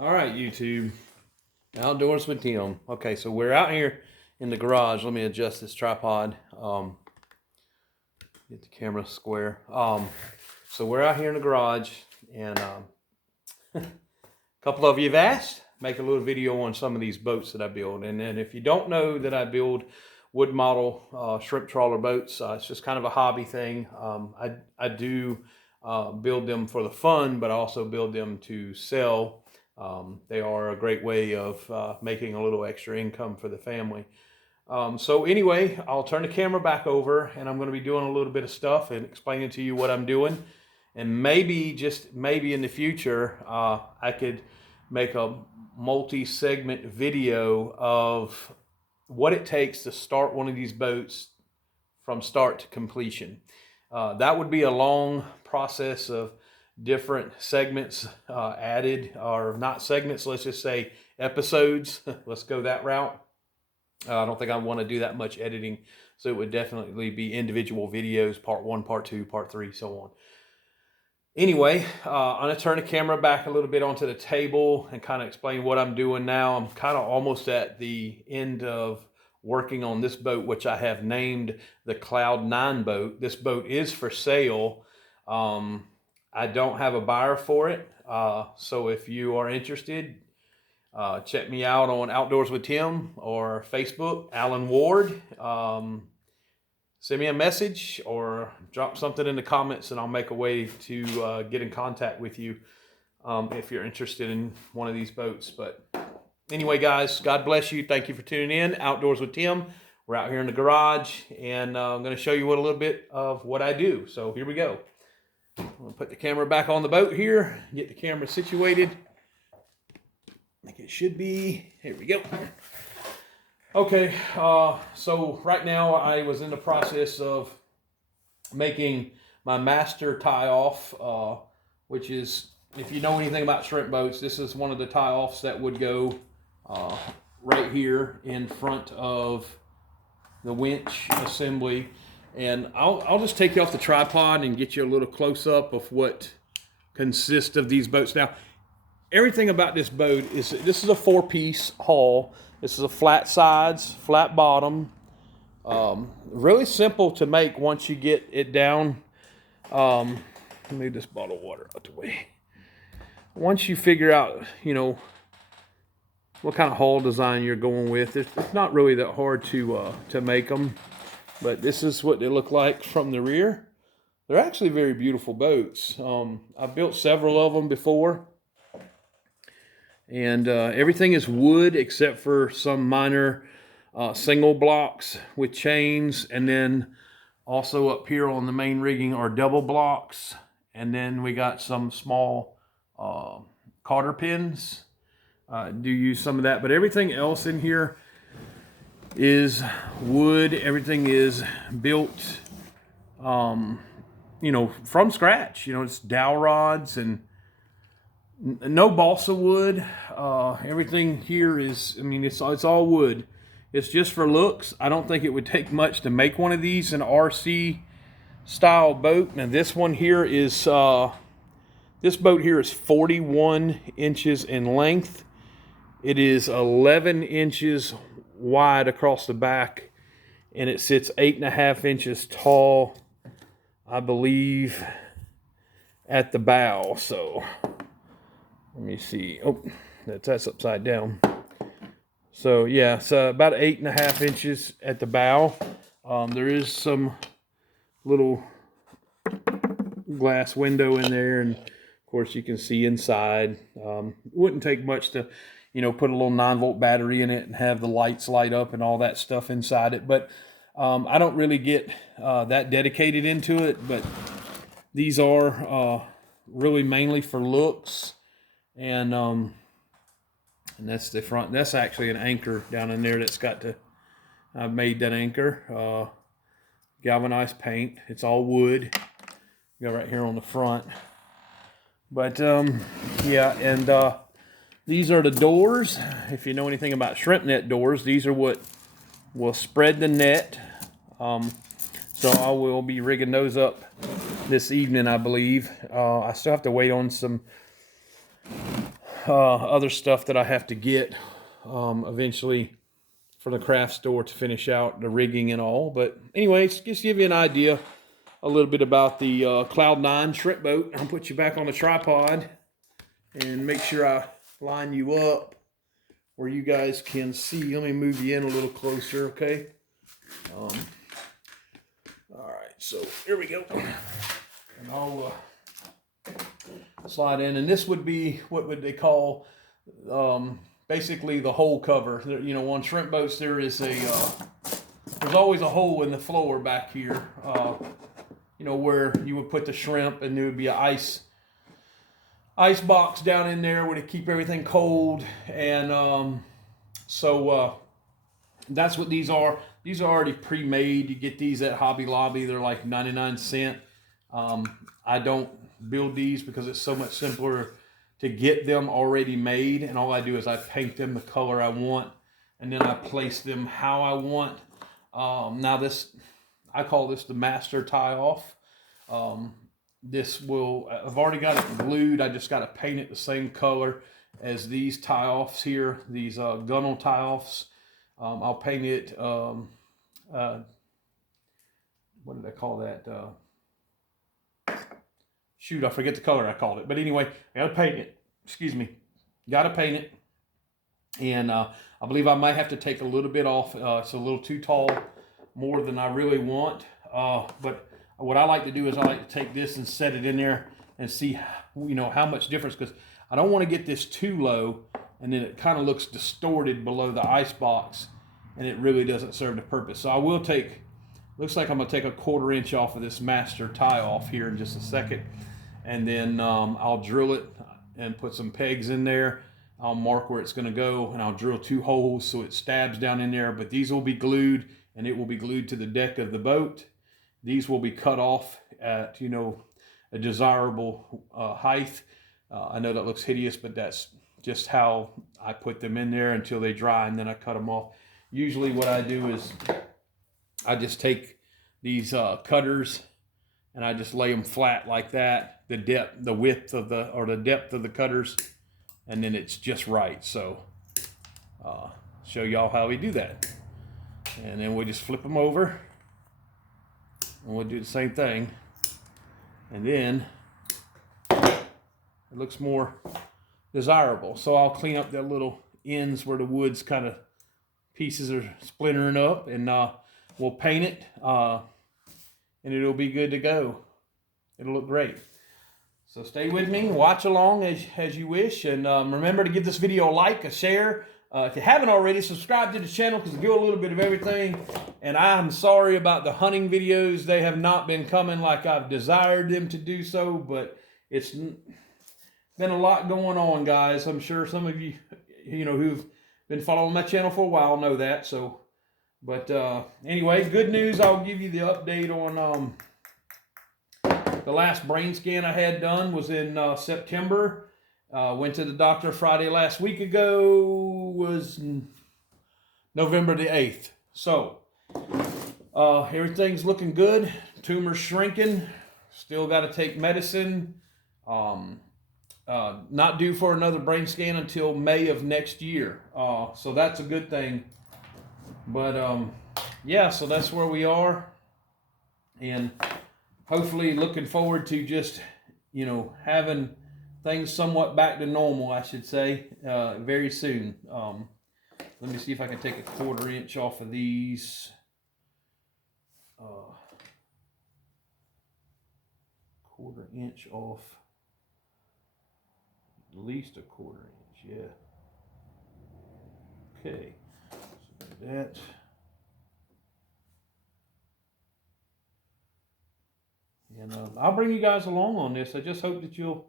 All right, YouTube. Outdoors with Tim. Okay, so we're out here in the garage. Let me adjust this tripod. Get the camera square. So we're out here in the garage, and a couple of you have asked, make a little video on some of these boats that I build. And then if you don't know that I build wood model shrimp trawler boats, it's just kind of a hobby thing. I do build them for the fun, but I also build them to sell. They are a great way of making a little extra income for the family. So anyway, I'll turn the camera back over, and I'm going to be doing a little bit of stuff and explaining to you what I'm doing. And maybe, just maybe in the future, I could make a multi-segment video of what it takes to start one of these boats from start to completion. That would be a long process of different segments added, or not segments, let's just say episodes. Let's go that route. I don't think I want to do that much editing, so it would definitely be individual videos, part 1, part 2, part 3, so on. Anyway, I'm going to turn the camera back a little bit onto the table and kind of explain what I'm doing now. I'm kind of almost at the end of working on this boat, which I have named the Cloud 9 boat. This boat is for sale. I don't have a buyer for it, so if you are interested, check me out on Outdoors with Tim or Facebook, Alan Ward. Send me a message or drop something in the comments, and I'll make a way to get in contact with you if you're interested in one of these boats. But anyway, guys, God bless you. Thank you for tuning in. Outdoors with Tim. We're out here in the garage, and I'm going to show you a little bit of what I do. So here we go. I'm going to put the camera back on the boat here, get the camera situated. I think it should be. Here we go. Okay, so right now I was in the process of making my master tie-off, which is, if you know anything about shrimp boats, this is one of the tie-offs that would go right here in front of the winch assembly. And I'll just take you off the tripod and get you a little close-up of what consists of these boats. Now, everything about this boat is, this is a 4-piece hull. This is a flat sides, flat bottom. Really simple to make once you get it down. Let me move this bottle of water out the way. Once you figure out, you know, what kind of hull design you're going with, it's not really that hard to make them. But this is what they look like from the rear. They're actually very beautiful boats. I've built several of them before. And everything is wood except for some minor single blocks with chains. And then also up here on the main rigging are double blocks. And then we got some small cotter pins. Do use some of that. But everything else in here is wood. Everything is built, you know, from scratch. You know, it's dowel rods and no balsa wood. Everything here is, I mean, it's all wood. It's just for looks. I don't think it would take much to make one of these, an RC style boat. Now this one here is, this boat here is 41 inches in length. It is 11 inches wide across the back, and it sits 8.5 inches tall, I believe, at the bow. So let me see. Oh, that's upside down. So yeah, it's about 8.5 inches at the bow. There is some little glass window in there, and of course you can see inside. It wouldn't take much to, you know, put a little 9-volt battery in it and have the lights light up and all that stuff inside it. But I don't really get that dedicated into it. But these are really mainly for looks. And that's the front. That's actually an anchor down in there that's got to, I've made that anchor. Galvanized paint. It's all wood. Go right here on the front. But yeah, and these are the doors. If you know anything about shrimp net doors, these are what will spread the net. So I will be rigging those up this evening, I believe. I still have to wait on some other stuff that I have to get eventually for the craft store to finish out the rigging and all. But anyways, just give you an idea a little bit about the Cloud9 shrimp boat. I'll put you back on the tripod and make sure I line you up where you guys can see. Let me move you in a little closer, okay? All right, so here we go. And I'll slide in, and this would be, what would they call, basically the hole cover. You know, on shrimp boats there is a, there's always a hole in the floor back here, you know, where you would put the shrimp, and there would be an ice box down in there where to keep everything cold. And so that's what these are. These are already pre-made. You get these at Hobby Lobby. They're like 99¢. I don't build these because it's so much simpler to get them already made, and all I do is I paint them the color I want, and then I place them how I want. Now this, I call this the master tie-off. This will, I've already got it glued. I just got to paint it the same color as these tie-offs here, these gunnel tie-offs. I'll paint it, what did I call that? Shoot, I forget the color I called it. But anyway, I gotta paint it. Excuse me. Gotta paint it. And I believe I might have to take a little bit off. It's a little too tall, more than I really want. But what I like to do is I like to take this and set it in there and see, you know, how much difference, because I don't want to get this too low and then it kind of looks distorted below the ice box and it really doesn't serve the purpose. So I will take, looks like I'm going to take a 1/4 inch off of this master tie off here in just a second. And then I'll drill it and put some pegs in there. I'll mark where it's going to go, and I'll drill 2 holes so it stabs down in there. But these will be glued, and it will be glued to the deck of the boat. These will be cut off at, you know, a desirable height. I know that looks hideous, but that's just how I put them in there until they dry, and then I cut them off. Usually what I do is I just take these cutters and I just lay them flat like that, the width of the, or the depth of the cutters, and then it's just right. So show y'all how we do that. And then we just flip them over and we'll do the same thing. And then it looks more desirable. So I'll clean up the little ends where the wood's kind of pieces are splintering up, and we'll paint it, and it'll be good to go. It'll look great. So stay with me, watch along as you wish, and remember to give this video a like, a share. If you haven't already, subscribe to the channel because we do a little bit of everything. And I'm sorry about the hunting videos. They have not been coming like I've desired them to do so, but it's been a lot going on, guys. I'm sure some of you, you know, who've been following my channel for a while know that. So, but anyway, good news. I'll give you the update on the last brain scan I had done was in September. Went to the doctor Friday last week ago, was November the 8th. So, everything's looking good. Tumor's shrinking. Still got to take medicine. Not due for another brain scan until May of next year. So that's a good thing. But yeah, so that's where we are. And hopefully looking forward to just, you know, having things somewhat back to normal, I should say, very soon. Let me see if I can take a 1/4 inch off of these. 1/4 inch off. At least a 1/4 inch, yeah. Okay, so that. And I'll bring you guys along on this. I just hope that you'll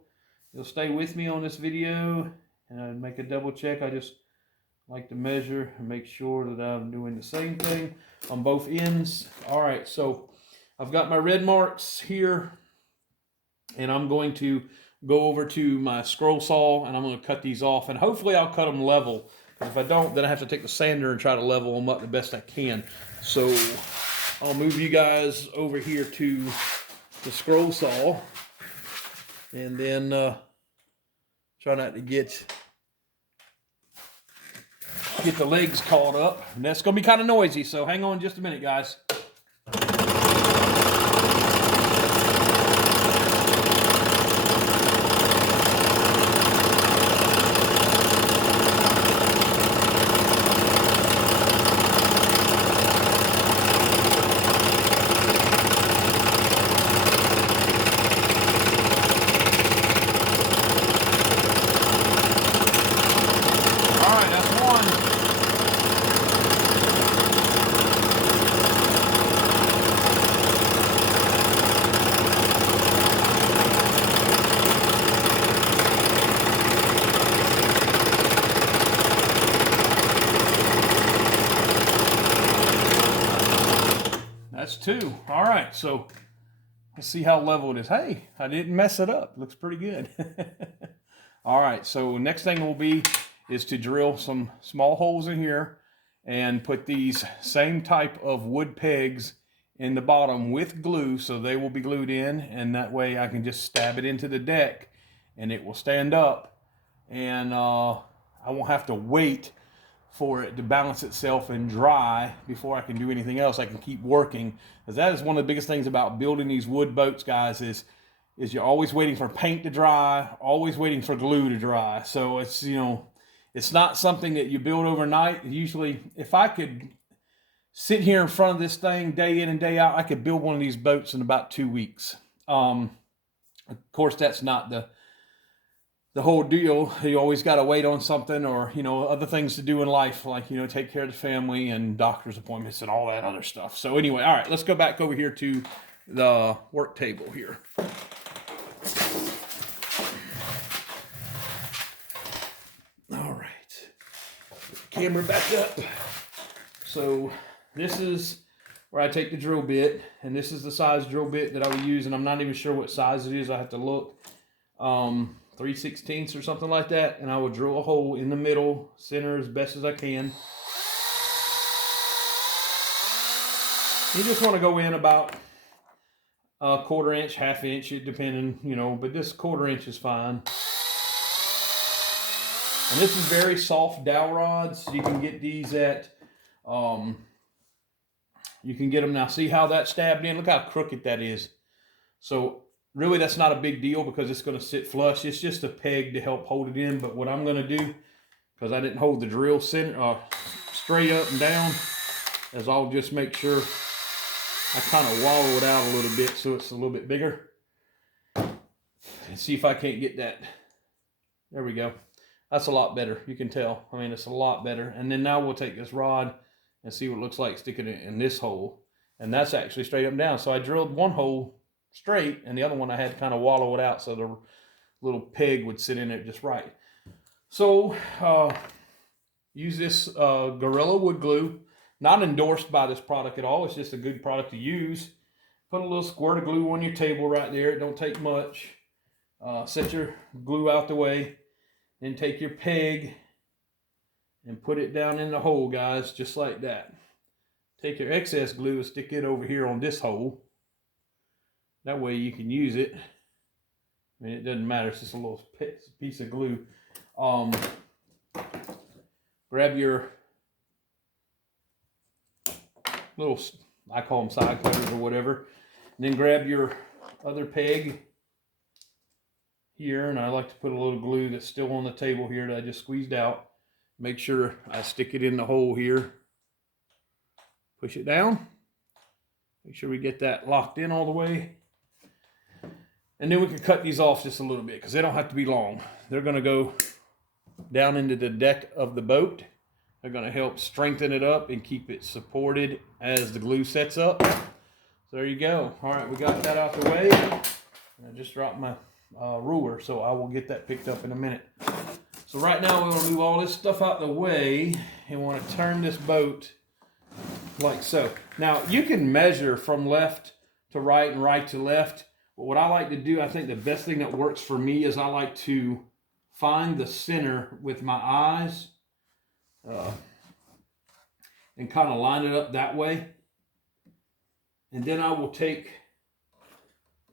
stay with me on this video and make a double check. I just like to measure and make sure that I'm doing the same thing on both ends. All right, so I've got my red marks here, and I'm going to go over to my scroll saw and I'm going to cut these off, and hopefully I'll cut them level. If I don't, then I have to take the sander and try to level them up the best I can. So I'll move you guys over here to the scroll saw, and then try not to get get the legs caught up. And that's going to be kind of noisy, so hang on just a minute, guys. That's 2. All right, so let's see how level it is. Hey, I didn't mess it up. Looks pretty good. All right, so next thing will be is to drill some small holes in here and put these same type of wood pegs in the bottom with glue, so they will be glued in, and that way I can just stab it into the deck and it will stand up, and I won't have to wait for it to balance itself and dry before I can do anything else. I can keep working, because that is one of the biggest things about building these wood boats, guys, is you're always waiting for paint to dry, always waiting for glue to dry. So it's, you know, it's not something that you build overnight. Usually, if I could sit here in front of this thing day in and day out, I could build one of these boats in about 2 weeks. Of course, that's not the whole deal. You always got to wait on something, or, you know, other things to do in life, like, you know, take care of the family and doctor's appointments and all that other stuff. So anyway, all right, let's go back over here to the work table here. All right, camera back up. So this is where I take the drill bit, and this is the size drill bit that I would use, and I'm not even sure what size it is. I have to look. 3/16 or something like that, and I will drill a hole in the middle, center, as best as I can. You just want to go in about a 1/4 inch, 1/2 inch, depending, you know, but this 1/4 inch is fine. And this is very soft dowel rods. You can get these at, you can get them now. See how that stabbed in? Look how crooked that is. So really, that's not a big deal because it's going to sit flush. It's just a peg to help hold it in. But what I'm going to do, because I didn't hold the drill center straight up and down, is I'll just make sure I kind of wallow it out a little bit so it's a little bit bigger. And see if I can't get that. There we go. That's a lot better. You can tell. I mean, it's a lot better. And then now we'll take this rod and see what it looks like sticking it in this hole. And that's actually straight up and down. So I drilled one hole straight, and the other one I had to kind of wallow it out so the little peg would sit in it just right. So use this Gorilla wood glue. Not endorsed by this product at all. It's just a good product to use. Put a little squirt of glue on your table right there. It don't take much. Set your glue out the way. Then take your peg and put it down in the hole, guys, just like that. Take your excess glue and stick it over here on this hole. That way you can use it. I mean, it doesn't matter. It's just a little piece of glue. Grab your little, I call them side cutters or whatever. And then grab your other peg here. And I like to put a little glue that's still on the table here that I just squeezed out. Make sure I stick it in the hole here. Push it down. Make sure we get that locked in all the way. And then we can cut these off just a little bit because they don't have to be long. They're going to go down into the deck of the boat. They're going to help strengthen it up and keep it supported as the glue sets up. So there you go. All right, we got that out the way. And I just dropped my ruler, so I will get that picked up in a minute. So right now we want to move all this stuff out the way and want to turn this boat like so. Now you can measure from left to right and right to left. But what I like to do, I think the best thing that works for me is I like to find the center with my eyes and kind of line it up that way. And then I will take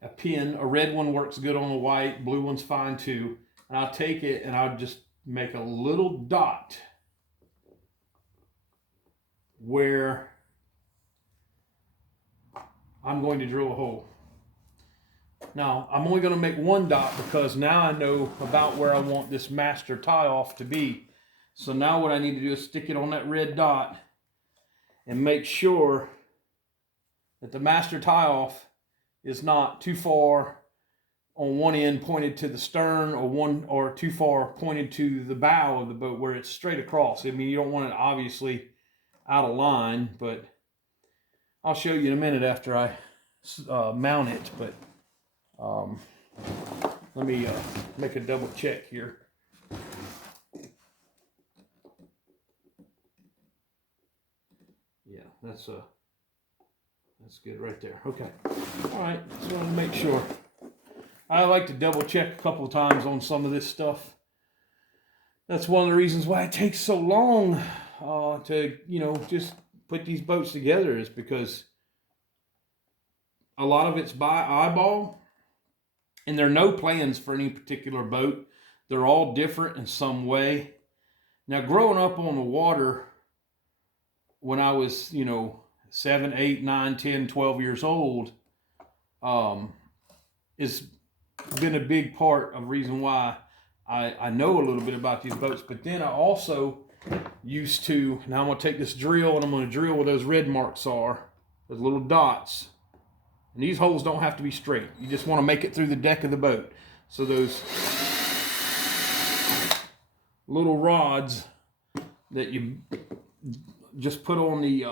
a pin. A red one works good on the white. Blue one's fine too. And I'll take it and I'll just make a little dot where I'm going to drill a hole. Now, I'm only going to make one dot because now I know about where I want this master tie-off to be. So now what I need to do is stick it on that red dot and make sure that the master tie-off is not too far on one end pointed to the stern or too far pointed to the bow of the boat where it's straight across. I mean, you don't want it obviously out of line, but I'll show you in a minute after I mount it. But let me make a double check here. Yeah, that's good right there. Okay. All right. Just want to make sure. I like to double check a couple of times on some of this stuff. That's one of the reasons why it takes so long to, just put these boats together, is because a lot of it's by eyeball, and there are no plans for any particular boat. They're all different in some way. Now, growing up on the water when I was, 7, 8, 9, 10, 12 years old, is been a big part of the reason why I know a little bit about these boats. But then I also used to, now I'm going to take this drill and I'm going to drill where those red marks are, those little dots. And these holes don't have to be straight. You just want to make it through the deck of the boat. So those little rods that you just put on the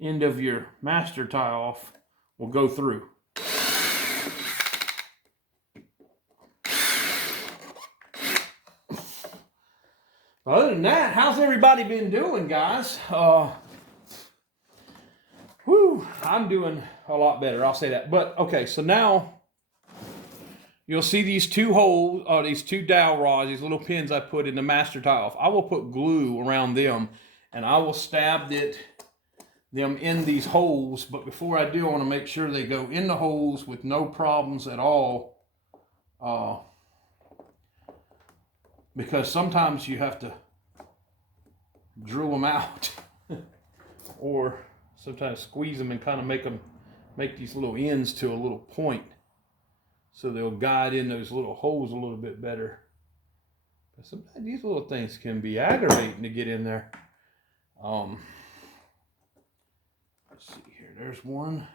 end of your master tie off will go through. Other than that, how's everybody been doing, guys? I'm doing a lot better, I'll say that. But, okay, so now you'll see these two holes, these two dowel rods, these little pins I put in the master tie off. I will put glue around them, and I will stab them in these holes. But before I do, I want to make sure they go in the holes with no problems at all. Because sometimes you have to drill them out or sometimes squeeze them and kind of make these little ends to a little point so they'll guide in those little holes a little bit better. But sometimes these little things can be aggravating to get in there. Let's see here. There's one.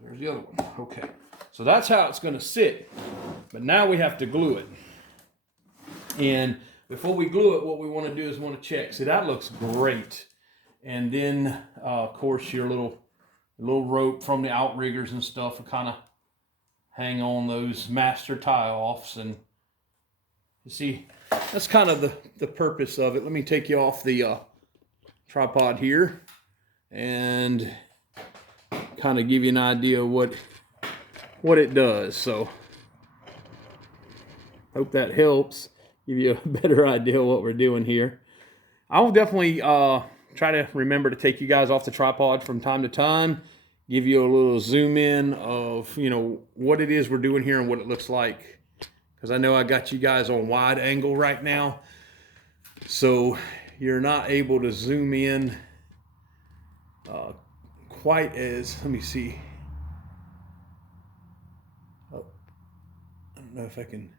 There's the other one. Okay. So that's how it's going to sit. But now we have to glue it. And before we glue it, what we want to do is want to check. See, that looks great. And then, of course, your little rope from the outriggers and stuff will kind of hang on those master tie-offs. And you see, that's kind of the purpose of it. Let me take you off the tripod here and kind of give you an idea of what it does. So, hope that helps. Give you a better idea of what we're doing here. I will definitely try to remember to take you guys off the tripod from time to time, give you a little zoom in of, what it is we're doing here and what it looks like. Because I know I got you guys on wide angle right now, so you're not able to zoom in quite as, let me see. Oh, I don't know if I can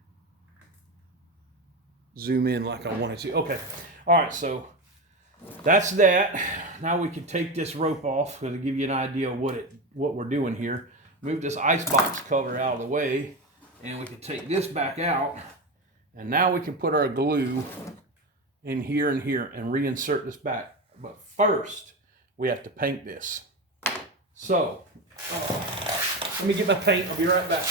zoom in like I wanted to. Okay. All right. So that's that. Now we can take this rope off to give you an idea of what we're doing here. Move this icebox cover out of the way, and we can take this back out. And now we can put our glue in here and here and reinsert this back. But first, we have to paint this. So, let me get my paint. I'll be right back.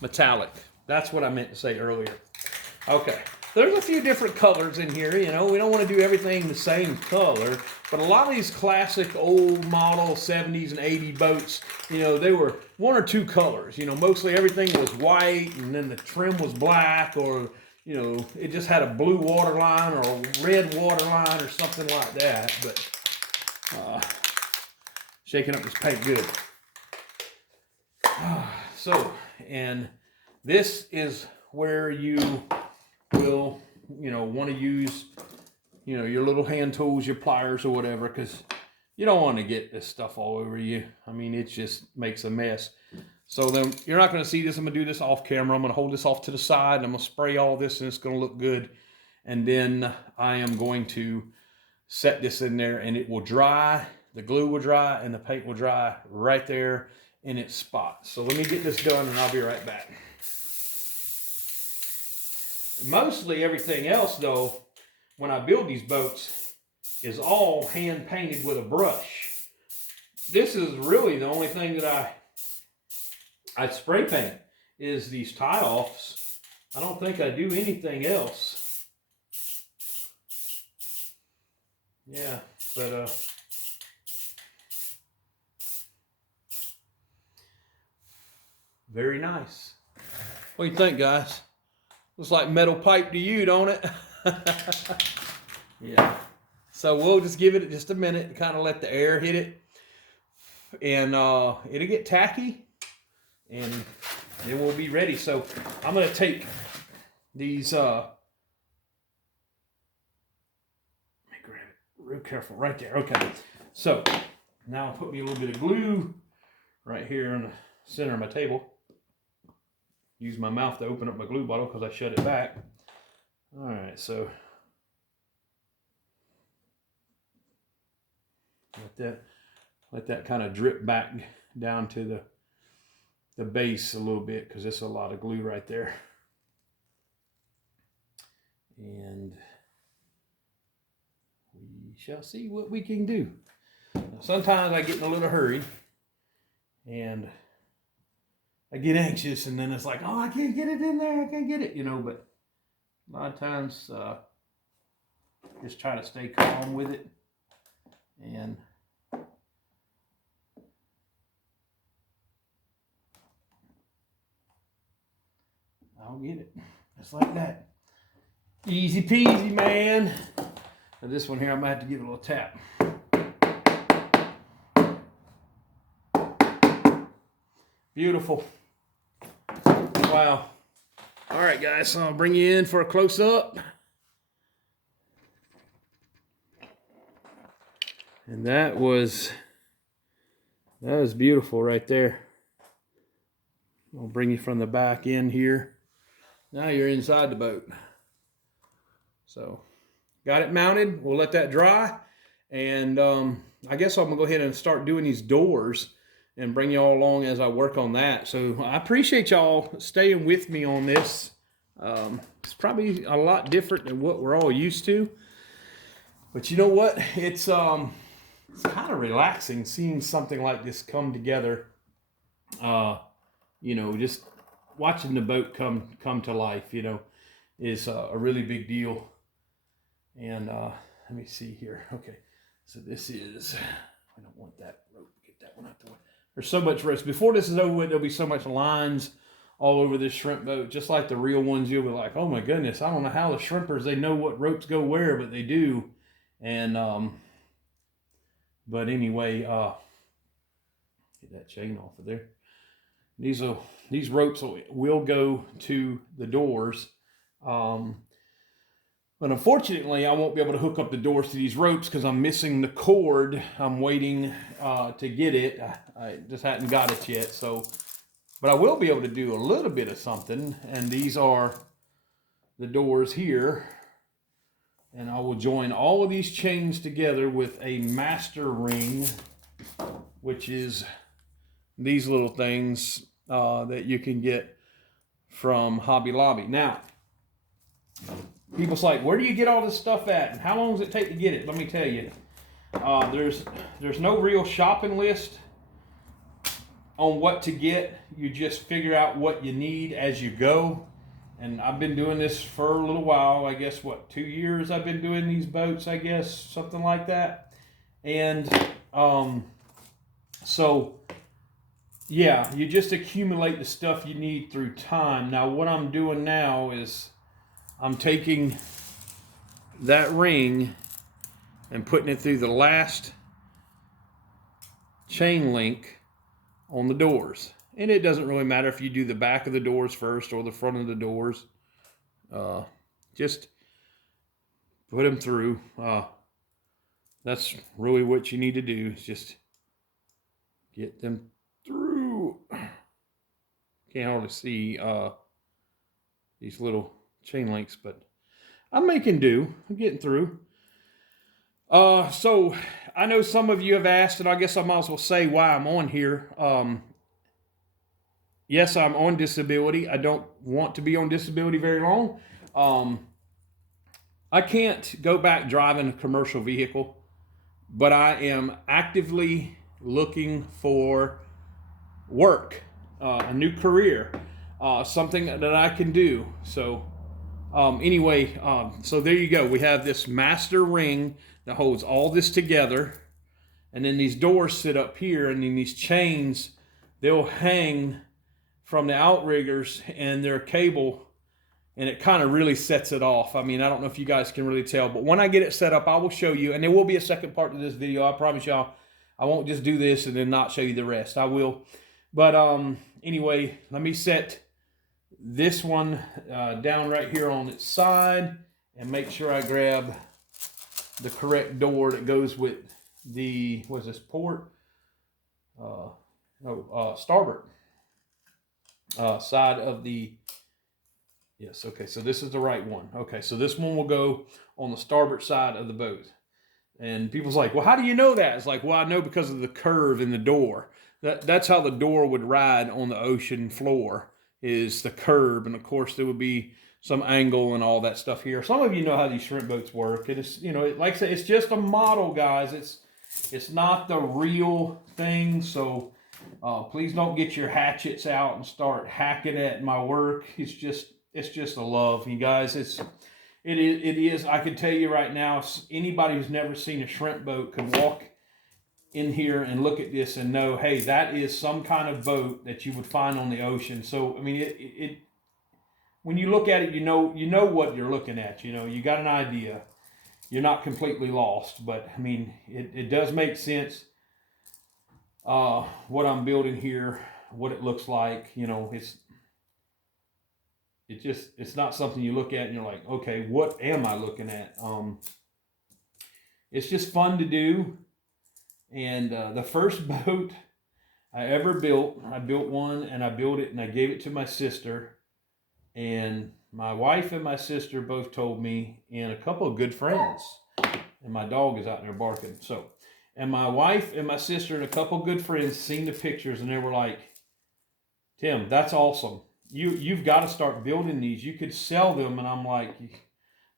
Metallic. That's what I meant to say earlier. Okay. There's a few different colors in here. We don't want to do everything the same color, but a lot of these classic old model 70s and 80s boats, they were one or two colors. Mostly everything was white, and then the trim was black, or, it just had a blue waterline or a red waterline or something like that. But shaking up this paint good. And this is where you will, want to use, your little hand tools, your pliers or whatever, because you don't want to get this stuff all over you. I mean, it just makes a mess. So then you're not going to see this. I'm going to do this off camera. I'm going to hold this off to the side. And I'm going to spray all this and it's going to look good. And then I am going to set this in there and it will dry. The glue will dry and the paint will dry right there in its spot. So let me get this done and I'll be right back. Mostly everything else though, when I build these boats, is all hand painted with a brush. This is really the only thing that I spray paint is these tie-offs. I don't think I do anything else. Yeah, but very nice. What do you think, guys? Looks like metal pipe to you, don't it? Yeah. So we'll just give it just a minute and kind of let the air hit it. And it'll get tacky. And then we'll be ready. So I'm going to take these, let me grab it real careful right there. Okay. So now I'll put me a little bit of glue right here in the center of my table. Use my mouth to open up my glue bottle because I shut it back. All right, so let that kind of drip back down to the base a little bit because it's a lot of glue right there. And we shall see what we can do. Now, sometimes I get in a little hurry and I get anxious and then it's like, oh, I can't get it in there. I can't get it, but a lot of times just try to stay calm with it and I'll get it. Just like that. Easy peasy, man. Now this one here, I'm going to have to give it a little tap. Beautiful. Wow. All right, guys, so I'll bring you in for a close-up. And that was beautiful right there. I'll bring you from the back in here. Now you're inside the boat. So, got it mounted. We'll let that dry. And I guess I'm going to go ahead and start doing these doors and bring you all along as I work on that. So I appreciate y'all staying with me on this. It's probably a lot different than what we're all used to. But you know what? It's kind of relaxing seeing something like this come together. Just watching the boat come to life, is a really big deal. And let me see here. Okay, so this is, I don't want that rope. Get that one out the way. There's so much rest. Before this is over with, there'll be so much lines all over this shrimp boat, just like the real ones. You'll be like, oh my goodness, I don't know how the shrimpers, they know what ropes go where, but they do. And, but anyway, get that chain off of there. These ropes will go to the doors. But unfortunately, I won't be able to hook up the doors to these ropes because I'm missing the cord. I'm waiting to get it. I just hadn't got it yet. So, but I will be able to do a little bit of something. And these are the doors here. And I will join all of these chains together with a master ring, which is these little things that you can get from Hobby Lobby. Now, people's like, where do you get all this stuff at? And how long does it take to get it? Let me tell you. There's no real shopping list on what to get. You just figure out what you need as you go. And I've been doing this for a little while. I guess, 2 years I've been doing these boats, I guess, something like that. And so, yeah, you just accumulate the stuff you need through time. Now, what I'm doing now is I'm taking that ring and putting it through the last chain link on the doors. And it doesn't really matter if you do the back of the doors first or the front of the doors. Just put them through. That's really what you need to do, is just get them through. Can't hardly see these little chain links, but I'm making do. I'm getting through. So I know some of you have asked, and I guess I might as well say why I'm on here. Yes, I'm on disability. I don't want to be on disability very long. I can't go back driving a commercial vehicle, but I am actively looking for work, a new career, something that I can do. So anyway, so there you go. We have this master ring that holds all this together. And then these doors sit up here, and then these chains, they'll hang from the outriggers and their cable, and it kind of really sets it off. I mean, I don't know if you guys can really tell, but when I get it set up, I will show you, and there will be a second part to this video. I promise y'all, I won't just do this and then not show you the rest. I will. But anyway, let me set this one down right here on its side and make sure I grab the correct door that goes with the, what's this, port? Starboard side of the, yes, okay, so this is the right one. Okay, so this one will go on the starboard side of the boat. And people's like, well, how do you know that? It's like, well, I know because of the curve in the door. That's how the door would ride on the ocean floor, is the curve. And of course, there would be some angle and all that stuff here. Some of you know how these shrimp boats work. It is, you know, like I said, it's just a model, guys. It's not the real thing. So please don't get your hatchets out and start hacking at my work. It's just a love, you guys. It is. I can tell you right now, anybody who's never seen a shrimp boat could walk in here and look at this and know, hey, that is some kind of boat that you would find on the ocean. So I mean, it when you look at it, you know what you're looking at. You know, you got an idea. You're not completely lost, but I mean, it does make sense. What I'm building here, what it looks like. You know, it's not something you look at and you're like, okay, what am I looking at? It's just fun to do. And the first boat I ever built, I built one and I built it and I gave it to my sister. And my wife and my sister both told me, and a couple of good friends, and my dog is out there barking. So, and my wife and my sister and a couple of good friends seen the pictures and they were like, Tim, that's awesome. You've got to start building these. You could sell them. And I'm like,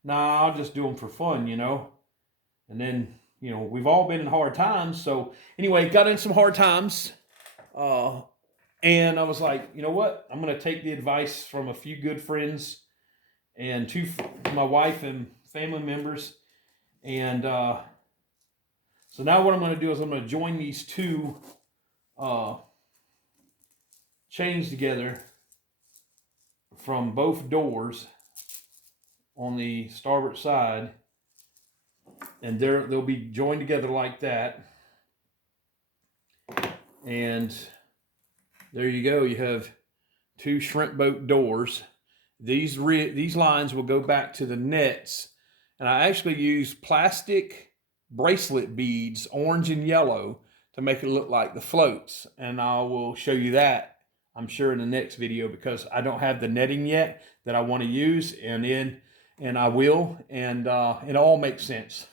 nah, I'll just do them for fun, you know. And then, you know, we've all been in hard times. So anyway, got in some hard times. And I was like, you know what? I'm going to take the advice from a few good friends and my wife and family members. And so now what I'm going to do is I'm going to join these two chains together from both doors on the starboard side, and they'll be joined together like that. And there you go. You have two shrimp boat doors. These lines will go back to the nets, and I actually use plastic bracelet beads, orange and yellow, to make it look like the floats. And I will show you that, I'm sure, in the next video, because I don't have the netting yet that I want to use, and I will, and it all makes sense.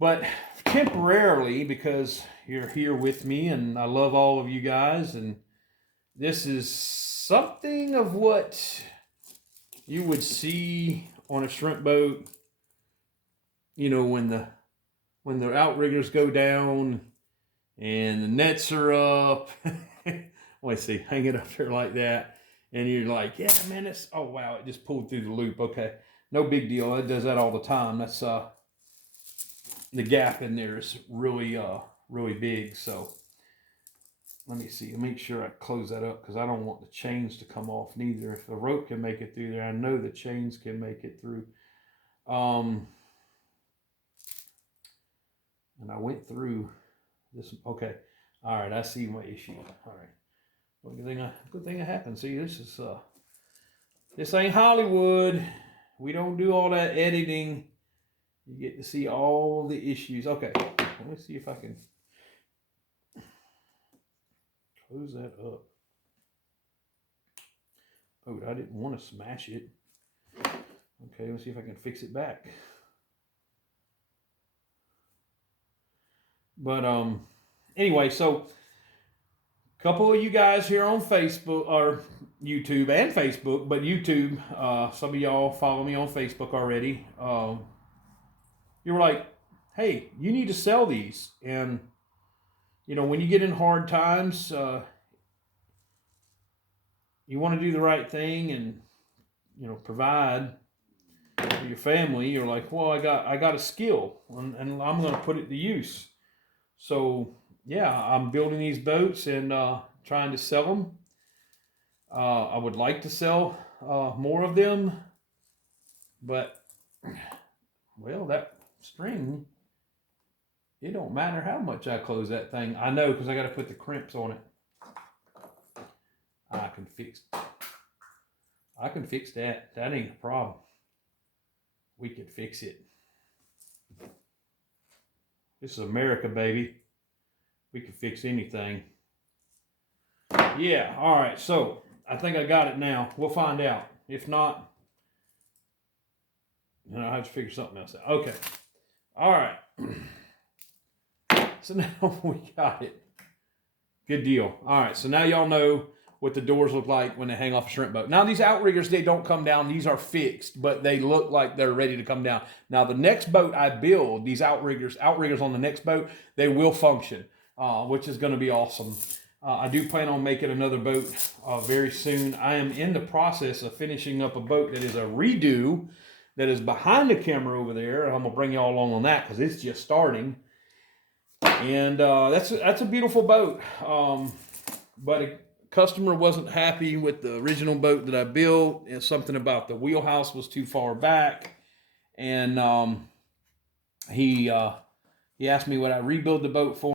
But temporarily, because you're here with me and I love all of you guys, and this is something of what you would see on a shrimp boat, you know, when the outriggers go down and the nets are up. Let's see, hang it up there like that. And you're like, yeah, man, it's, oh, wow, it just pulled through the loop. Okay, no big deal. It does that all the time. That's, the gap in there is really, really big. So let me see, make sure I close that up, because I don't want the chains to come off neither. If the rope can make it through there, I know the chains can make it through. And I went through this. Okay. All right. I see my issue. All right. Good thing it happened. See, this ain't Hollywood. We don't do all that editing. You get to see all the issues. Okay, let me see if I can close that up. Oh, I didn't want to smash it. Okay, let's see if I can fix it back. But anyway, so a couple of you guys here on Facebook or YouTube and Facebook, but YouTube, some of y'all follow me on Facebook already. You were like, hey, you need to sell these. And, you know, when you get in hard times, you want to do the right thing and, you know, provide for your family. You're like, well, I got a skill and I'm going to put it to use. So yeah, I'm building these boats and trying to sell them. I would like to sell more of them, but well, that string, it don't matter how much I close that thing. I know, because I got to put the crimps on it. I can fix that. That ain't a problem. We can fix it. This is America, baby. We can fix anything. Yeah, all right. So I think I got it now. We'll find out. If not, then I'll have to figure something else out. Okay. All right. So now we got it. Good deal. All right. So now y'all know what the doors look like when they hang off a shrimp boat. Now these outriggers, they don't come down. These are fixed, but they look like they're ready to come down. Now the next boat I build, these outriggers on the next boat, they will function, which is going to be awesome. I do plan on making another boat very soon. I am in the process of finishing up a boat that is a redo that is behind the camera over there. I'm going to bring y'all along on that because it's just starting. And that's a beautiful boat. But a customer wasn't happy with the original boat that I built. It's something about the wheelhouse was too far back. And he asked me would I rebuild the boat for